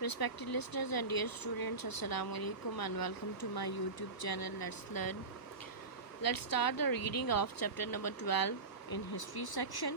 Respected listeners and dear students, Assalamu alaikum and welcome to my YouTube channel. Let's learn. Let's start the reading of chapter number 12 in history section.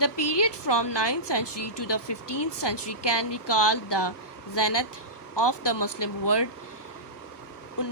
The period from 9th century to the 15th century can be called the zenith of the Muslim world.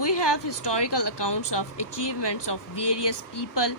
We have historical accounts of achievements of various people.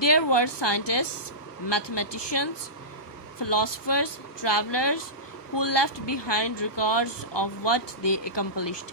There were scientists, mathematicians, philosophers, travelers who left behind records of what they accomplished.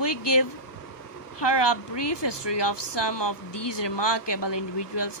We give her a brief history of some of these remarkable individuals.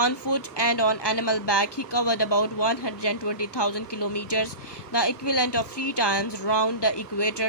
On foot and on animal back, he covered about 120,000 kilometers, the equivalent of 3 times round the equator.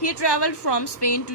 He travelled from Spain to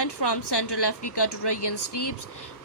And from Central Africa to Russian steppes.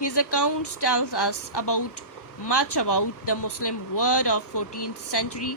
His accounts tells us much about the Muslim world of 14th century.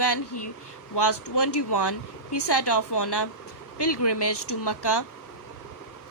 when he was 21, he set off on a pilgrimage to Mecca.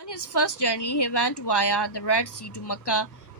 On his first journey, he went via the Red Sea to Mecca.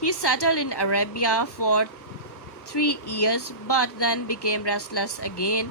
He settled in Arabia for 3 years but then became restless again.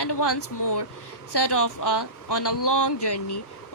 And once more set off on a long journey.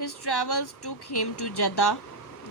His travels took him to Jeddah,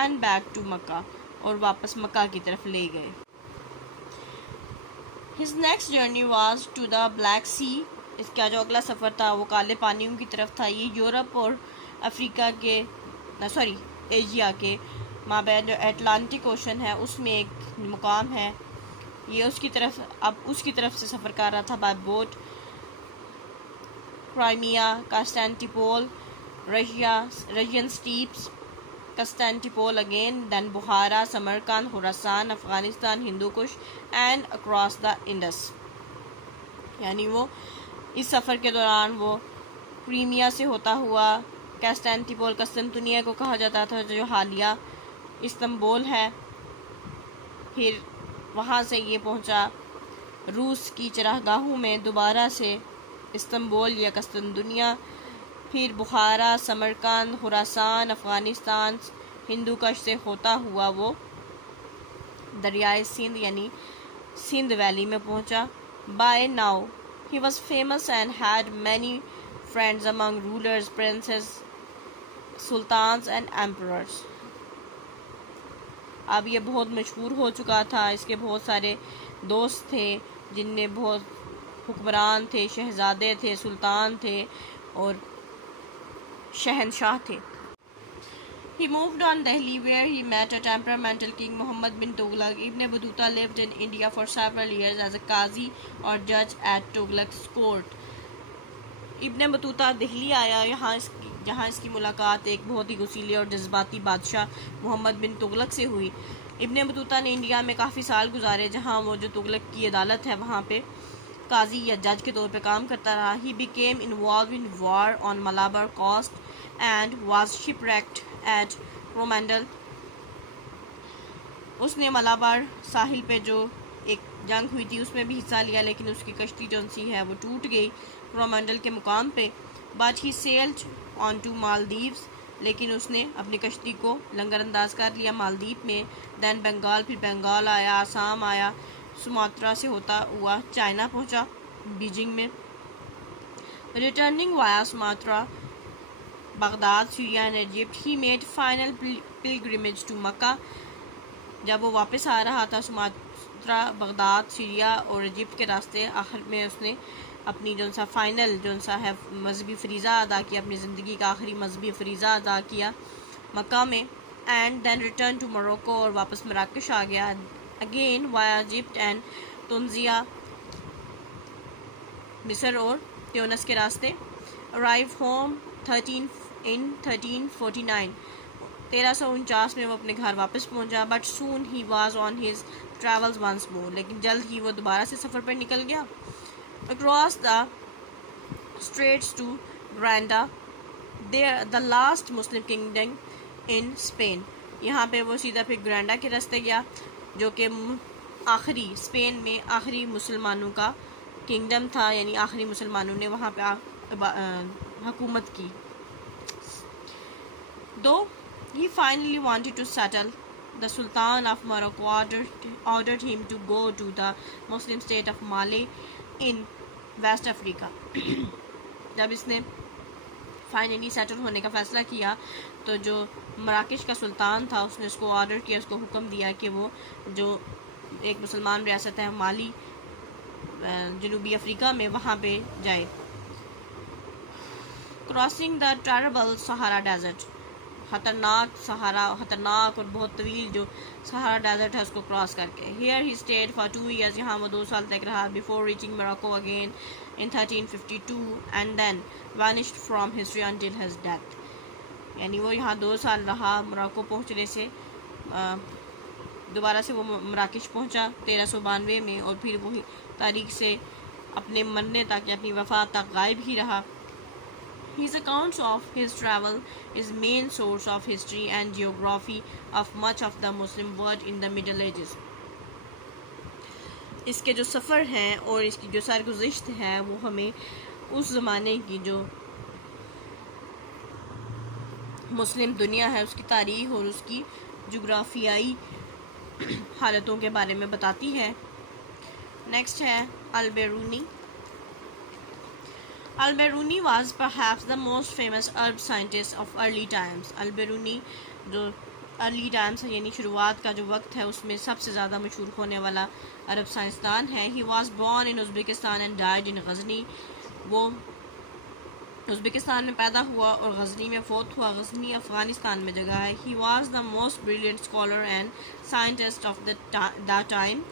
and back to Makkah, اور واپس مکہ کی طرف لے گئے. His next journey was to the Black Sea. اس کا جو اگلا سفر تھا وہ کالے پانیوں کی طرف تھا. یہ یورپ اور افریقہ کے ایشیا کے مابین جو اٹلانٹک اوشن ہے اس میں ایک مقام ہے. یہ اس کی طرف سے سفر کر رہا تھا by boat. Crimea, Constantinople, Russian steppes, Constantinople again, then Bukhara, Samarkand, Khorasan, Afghanistan, Hindu Kush and across the Indus. یعنی وہ اس سفر کے دوران وہ کرائمیا سے ہوتا ہوا کانسٹینٹیپول، قسطنطنیہ کو کہا جاتا تھا جو حالیہ استنبول ہے، پھر وہاں سے یہ پہنچا روس کی چراگاہوں میں دوبارہ سے استنبول یا قسطنطنیہ، پھر بخارا، سمرقند، خراسان، افغانستان، ہندو کش سے ہوتا ہوا وہ دریائے سندھ یعنی سندھ ویلی میں پہنچا. By now he was famous and had many friends among rulers, princes, sultans and emperors. اب یہ بہت مشہور ہو چکا تھا، اس کے بہت سارے دوست تھے جن میں بہت حکمران تھے، شہزادے تھے، سلطان تھے اور شہنشاہ تھے. He moved on Delhi where he met a temperamental king Muhammad bin Tughlaq. Ibn Battuta lived in India for several years as a qazi or judge at Tughlaq's court. ابن بطوطہ دہلی آیا جہاں اس کی ملاقات ایک بہت ہی غصیلے اور جذباتی بادشاہ محمد بن تغلق سے ہوئی. ابن بطوطہ نے انڈیا میں کافی سال گزارے جہاں وہ جو تغلق کی عدالت ہے وہاں پہ قاضی یا جج کے طور پہ کام کرتا رہا. He became involved in war on Malabar coast and was shipwrecked at Coromandel. اس نے ملابار ساحل پہ جو ایک جنگ ہوئی تھی اس میں بھی حصہ لیا لیکن اس کی کشتی جو سی ہے وہ ٹوٹ گئی کورومنڈل کے مقام پہ. But he sailed on to Maldives. لیکن اس نے اپنی کشتی کو لنگر انداز کر لیا مالدیپ میں. دین بنگال، پھر بنگال آیا، آسام آیا، سماترا سے ہوتا ہوا چائنا پہنچا بیجنگ میں. Returning via Sumatra, Baghdad, Syria and Egypt, he made final pilgrimage to Makkah. جب وہ واپس آ رہا تھا سماترا، بغداد، سیریا اور ایجپٹ کے راستے، آخر میں اس نے اپنی فائنل ہے مذہبی فریضہ ادا کیا، اپنی زندگی کا آخری مذہبی فریضہ ادا کیا مکہ میں. And then return to Morocco, اور واپس مراکش آ گیا اگین وایا ایجپٹ اینڈ تنزیا، مصر اور تیونس کے راستے. arrive home 1349. 1349 میں وہ اپنے گھر واپس پہنچا. But soon he was on his travels once more. لیکن جلد ہی وہ دوبارہ سے سفر پر نکل گیا. across the straits to Granada, the last Muslim kingdom in Spain. یہاں پہ وہ سیدھا پھر گرانڈا کے راستے گیا جو کہ آخری اسپین میں آخری مسلمانوں کا کنگڈم تھا، یعنی آخری مسلمانوں نے وہاں پہ حکومت کی. Though he finally wanted to settle, the Sultan of Morocco ordered him to go to the Muslim state of Mali in West Africa. جب اس نے فائنلی سیٹل ہونے کا فیصلہ کیا تو جو مراکش کا سلطان تھا اس نے اس کو آرڈر کیا، اس کو حکم دیا کہ وہ جو ایک مسلمان ریاست ہے مالی جنوبی افریقہ میں وہاں پہ جائے. Crossing the terrible Sahara Desert. خطرناک اور بہت طویل جو سہارا ڈیزرٹ ہے اس کو کراس کر کے. Here he stayed for 2 years. یہاں وہ 2 سال تک رہا before reaching Morocco again in 1352 and then vanished from history until his death. یعنی وہ یہاں 2 سال رہا موراکو پہنچنے سے، دوبارہ سے وہ مراکش پہنچا 1392 میں اور پھر وہی تاریخ سے اپنے مرنے تک اپنی وفات تک غائب ہی رہا. His accounts of his travel is main source of history and geography of much of the Muslim world in the Middle Ages. اس کے جو سفر ہیں اور اس کی جو سرگزشت ہے وہ ہمیں اس زمانے کی جو مسلم دنیا ہے اس کی تاریخ اور اس کی جغرافیائی حالتوں کے بارے میں بتاتی ہے. نیکسٹ ہے Albiruni. Al-Biruni was perhaps the most famous Arab scientist of early times. Al-Biruni جو ارلی ٹائمس یعنی شروعات کا جو وقت ہے اس میں سب سے زیادہ مشہور ہونے والا عرب سائنسدان ہے. He was born in Uzbekistan and died in Ghazni. وہ ازبکستان میں پیدا ہوا اور غزنی میں فوت ہوا. غزنی افغانستان میں جگہ ہے. He was the most brilliant scholar and scientist of the time.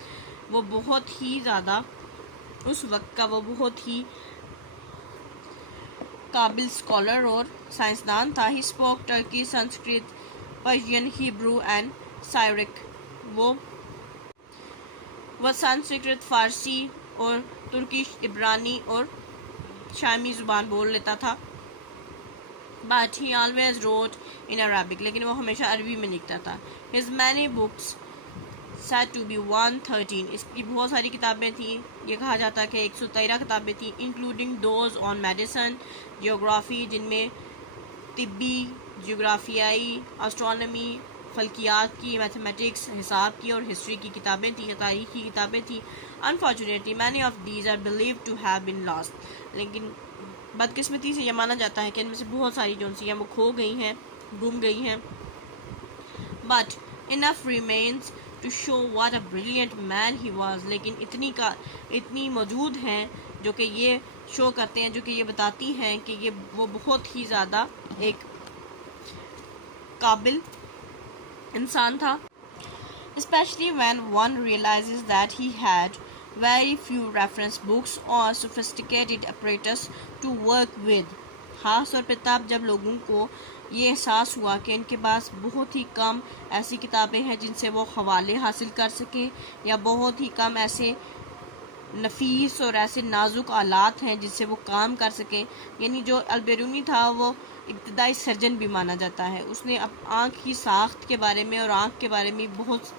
وہ بہت ہی زیادہ اس وقت کا وہ بہت ہی قابل اسکالر اور سائنسدان تھا. He spoke Turkey, Sanskrit, Persian, Hebrew and Syriac. وہ سنسکرت, فارسی اور ترکش, عبرانی اور شامی زبان بول لیتا تھا. but he always wrote in Arabic. لیکن وہ ہمیشہ عربی میں لکھتا تھا. his many books said to be 113. اس کی بہت ساری کتابیں تھیں. یہ کہا جاتا ہے کہ 113 کتابیں تھیں, including those on medicine, geography جن میں طبی, جغرافیائی, astronomy فلکیات کی, میتھمیٹکس حساب کی اور ہسٹری کی کتابیں تھیں, تاریخ کی کتابیں تھیں. unfortunately many of these are believed to have been lost. لیکن بدقسمتی سے یہ مانا جاتا ہے کہ ان میں سے بہت ساری جو ہیں وہ کھو گئی ہیں, گم گئی ہیں. but enough remains to show what a brilliant man he was. لیکن اتنی موجود ہیں جو کہ یہ شو کرتے ہیں, جو کہ یہ بتاتی ہیں کہ وہ بہت ہی زیادہ ایک قابل انسان تھا. especially when one realizes that he had very few reference books or sophisticated apparatus to work with. خاص طور پہ تب جب لوگوں کو یہ احساس ہوا کہ ان کے پاس بہت ہی کم ایسی کتابیں ہیں جن سے وہ حوالے حاصل کر سکیں, یا بہت ہی کم ایسے نفیس اور ایسے نازک آلات ہیں جس سے وہ کام کر سکیں. یعنی جو البیرونی تھا وہ ابتدائی سرجن بھی مانا جاتا ہے. اس نے آنکھ کی ساخت کے بارے میں اور آنکھ کے بارے میں بہت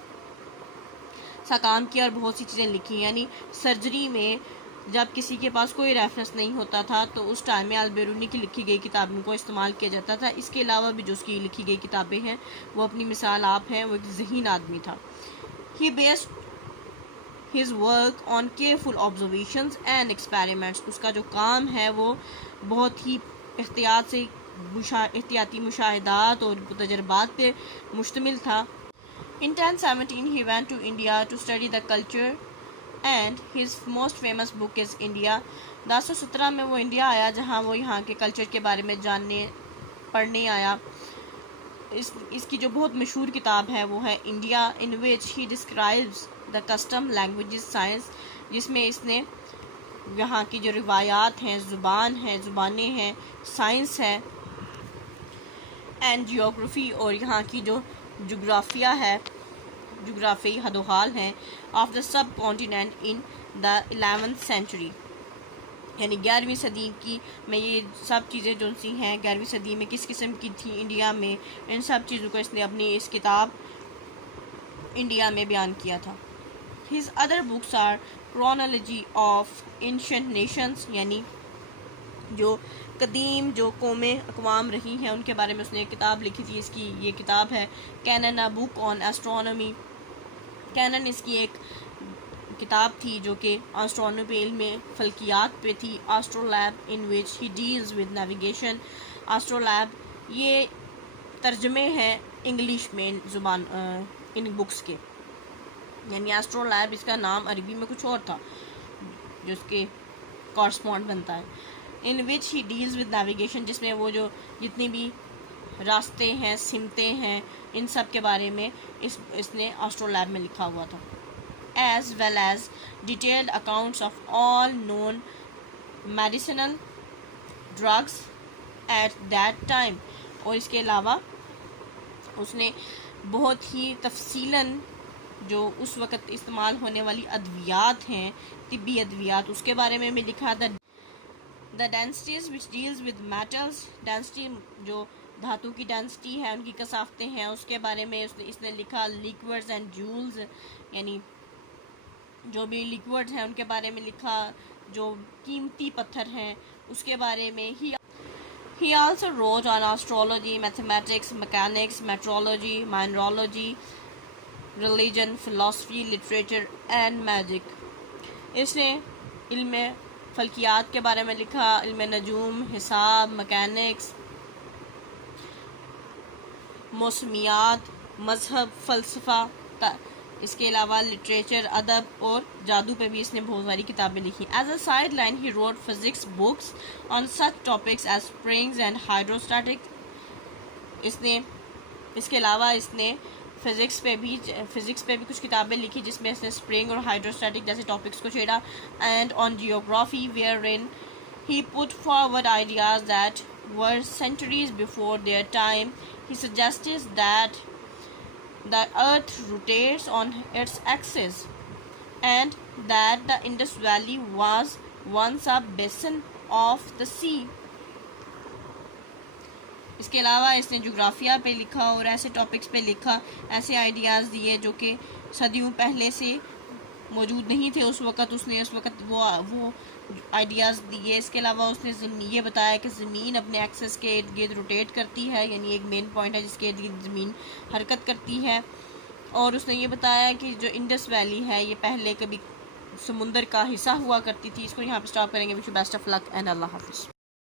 سا کام کیا اور بہت سی چیزیں لکھی. یعنی سرجری میں جب کسی کے پاس کوئی ریفرنس نہیں ہوتا تھا تو اس ٹائم میں البیرونی کی لکھی گئی کتابوں کو استعمال کیا جاتا تھا. اس کے علاوہ بھی جو اس کی لکھی گئی کتابیں ہیں وہ اپنی مثال آپ ہیں. وہ ایک ذہین آدمی تھا. He based his work on careful observations and experiments. اس کا جو کام ہے وہ بہت ہی احتیاطی مشاہدات اور تجربات پہ مشتمل تھا. In 1017 he went to India to study the culture and his most famous book is India. 1017 میں وہ انڈیا آیا جہاں وہ یہاں کے کلچر کے بارے میں پڑھنے آیا. اس کی جو بہت مشہور کتاب ہے وہ ہے India, in which he describes the custom, languages, science, جس میں اس نے یہاں کی جو روایات ہیں, زبانیں ہیں, سائنس ہے, اینڈ جیوگرافی اور یہاں کی جو جغرافیہ ہے, جغرافیائی حد و حال ہیں, of the sub continent in the 11th century. یعنی 11ویں صدی کی میں یہ سب چیزیں جو سی ہیں 11ویں صدی میں کس قسم کی تھی انڈیا میں, ان سب چیزوں کو اس نے اپنی اس کتاب انڈیا میں بیان کیا تھا. His other books are Chronology of Ancient Nations, یعنی جو قدیم جو قومیں اقوام رہی ہیں ان کے بارے میں اس نے ایک کتاب لکھی تھی. اس کی یہ کتاب ہے Canon, a book on astronomy. Canon اس کی ایک کتاب تھی جو کہ astronomy علم فلکیات پہ تھی. Astrolabe, in which he deals with navigation. Astrolabe یہ ترجمے ہیں انگلش میں زبان ان بکس کے, یعنی Astrolabe اس کا نام عربی میں کچھ اور تھا جو اس کے کورسپونڈ بنتا ہے. in which he deals with navigation, جس میں وہ جو جتنی بھی راستے ہیں, سمتیں ہیں, ان سب کے بارے میں اس نے Astrolabe میں لکھا ہوا تھا. as well as detailed accounts of all known medicinal drugs at that time. اور اس کے علاوہ اس نے بہت ہی تفصیلاً جو اس وقت استعمال ہونے والی ادویات ہیں, طبی ادویات, اس کے بارے میں بھی لکھا تھا. The densities which deals with metals, density جو دھاتوں کی ڈینسٹی ہے, ان کی کثافتیں ہیں, اس کے بارے میں اس نے لکھا. liquids and jewels, یعنی جو بھی liquids ہیں ان کے بارے میں لکھا, جو قیمتی پتھر ہیں اس کے بارے میں. He also wrote on astrology, mathematics, mechanics, meteorology, mineralogy, religion, philosophy, literature and magic. اس نے علم فلکیات کے بارے میں لکھا, علم نجوم, حساب, مکینکس, موسمیات, مذہب، فلسفہ، اس کے علاوہ لٹریچر، ادب اور جادو پہ بھی اس نے بہت ساری کتابیں لکھی. As a side line he wrote physics books on such topics as springs and hydrostatic. اس کے علاوہ اس نے فزکس پہ بھی کچھ کتابیں لکھی جس میں اس نے اسپرنگ اور ہائیڈروسٹیٹک جیسے ٹاپکس کو چھیڑا. And on geography wherein he put forward ideas that were centuries before their time. He suggests that the earth rotates on its axis and that the Indus Valley was once a basin of the sea. اس کے علاوہ اس نے جغرافیہ پہ لکھا اور ایسے topics پہ لکھا، ایسے آئیڈیاز دیے جو کہ صدیوں پہلے سے موجود نہیں تھے اس وقت. اس نے وہ آئیڈیاز دیے. اس کے علاوہ اس نے یہ بتایا کہ زمین اپنے ایکسس کے ارد گرد روٹیٹ کرتی ہے، یعنی ایک مین پوائنٹ ہے جس کے ارد گرد زمین حرکت کرتی ہے. اور اس نے یہ بتایا کہ جو انڈس ویلی ہے یہ پہلے کبھی سمندر کا حصہ ہوا کرتی تھی. اس کو یہاں پہ سٹاپ کریں گے. Wish you best of luck and اللہ حافظ.